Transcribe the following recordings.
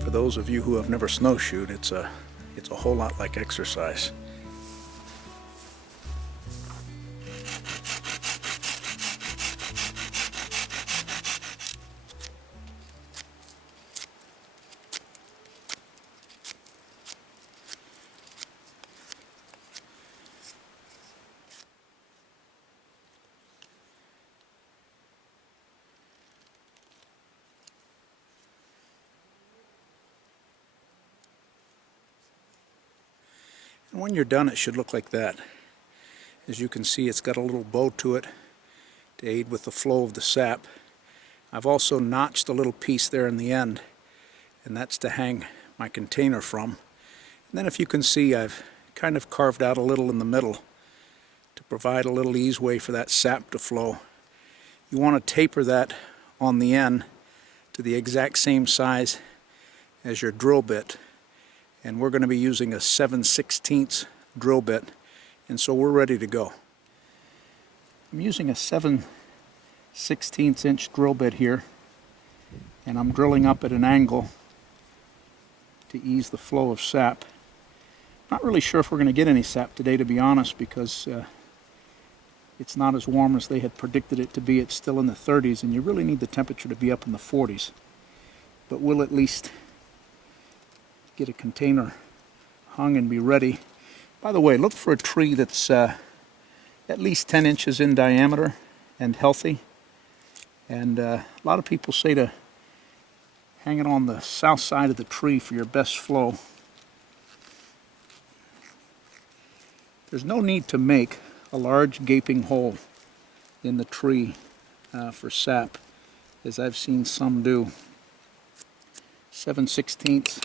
For those of you who have never snowshoed, it's a whole lot like exercise. And when you're done, it should look like that. As you can see, it's got a little bow to it to aid with the flow of the sap. I've also notched a little piece there in the end, and that's to hang my container from. And then if you can see, I've kind of carved out a little in the middle to provide a little easeway for that sap to flow. You want to taper that on the end to the exact same size as your drill bit. And we're going to be using a 7/16 drill bit, and so we're ready to go. I'm using a 7/16 inch drill bit here, and I'm drilling up at an angle to ease the flow of sap. Not really sure if we're going to get any sap today, to be honest, because it's not as warm as they had predicted it to be. It's still in the 30s, and you really need the temperature to be up in the 40s. But we'll at least get a container hung and be ready. By the way, look for a tree that's at least 10 inches in diameter and healthy. And a lot of people say to hang it on the south side of the tree for your best flow. There's no need to make a large gaping hole in the tree for sap, as I've seen some do. 7/16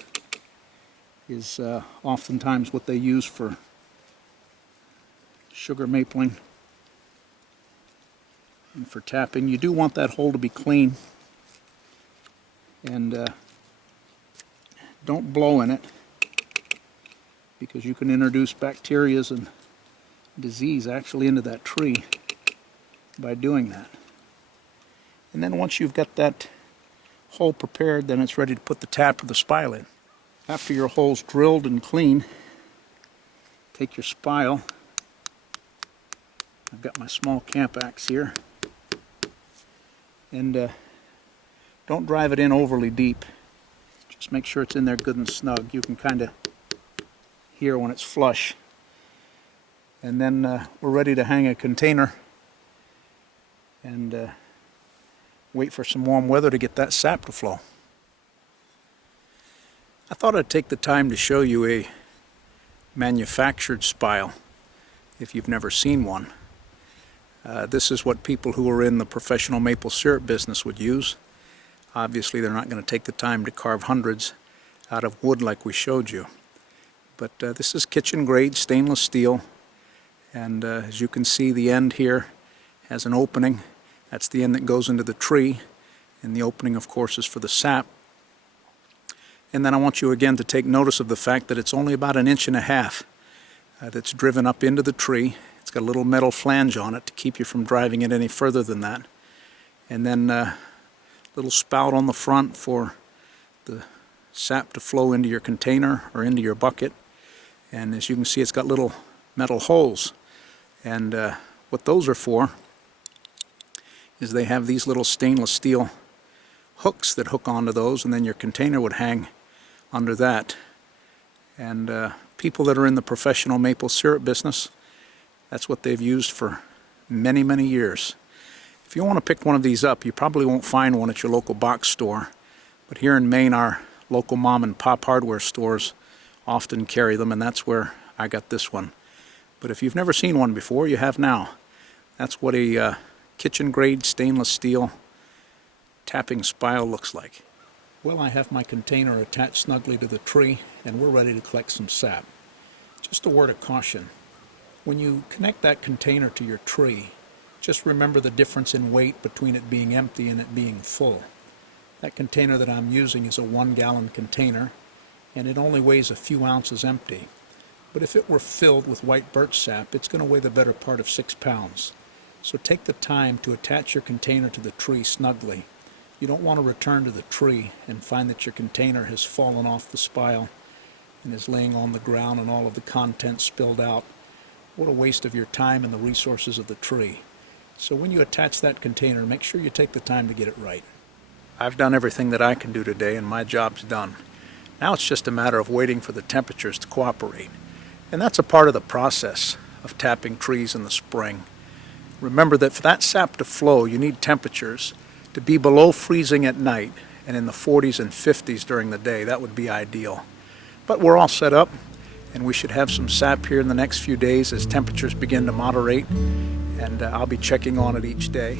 is oftentimes what they use for sugar mapling and for tapping. You do want that hole to be clean, and don't blow in it, because you can introduce bacteria and disease actually into that tree by doing that. And then once you've got that hole prepared, then it's ready to put the tap or the spile in. After your hole's drilled and clean, take your spile. I've got my small camp axe here, and don't drive it in overly deep. Just make sure it's in there good and snug. You can kind of hear when it's flush. And then we're ready to hang a container and wait for some warm weather to get that sap to flow. I thought I'd take the time to show you a manufactured spile if you've never seen one. This is what people who are in the professional maple syrup business would use. Obviously they're not going to take the time to carve hundreds out of wood like we showed you. But this is kitchen grade stainless steel, and as you can see, the end here has an opening. That's the end that goes into the tree, and the opening of course is for the sap. And then I want you again to take notice of the fact that it's only about 1.5 inches that's driven up into the tree. It's got a little metal flange on it to keep you from driving it any further than that. And then a little spout on the front for the sap to flow into your container or into your bucket. And as you can see, it's got little metal holes. And what those are for is they have these little stainless steel hooks that hook onto those, and then your container would hang under that. And people that are in the professional maple syrup business, that's what they've used for many, many years. If you want to pick one of these up, you probably won't find one at your local box store, but here in Maine, our local mom and pop hardware stores often carry them, and that's where I got this one. But if you've never seen one before, you have now. That's what a kitchen grade stainless steel tapping spile looks like. Well, I have my container attached snugly to the tree, and we're ready to collect some sap. Just a word of caution. When you connect that container to your tree, just remember the difference in weight between it being empty and it being full. That container that I'm using is a 1-gallon container, and it only weighs a few ounces empty. But if it were filled with white birch sap, it's going to weigh the better part of 6 pounds. So take the time to attach your container to the tree snugly. You don't want to return to the tree and find that your container has fallen off the spile and is laying on the ground and all of the contents spilled out. What a waste of your time and the resources of the tree. So when you attach that container, make sure you take the time to get it right. I've done everything that I can do today and my job's done. Now it's just a matter of waiting for the temperatures to cooperate. And that's a part of the process of tapping trees in the spring. Remember that for that sap to flow, you need temperatures to be below freezing at night and in the 40s and 50s during the day. That would be ideal. But we're all set up, and we should have some sap here in the next few days as temperatures begin to moderate, and I'll be checking on it each day.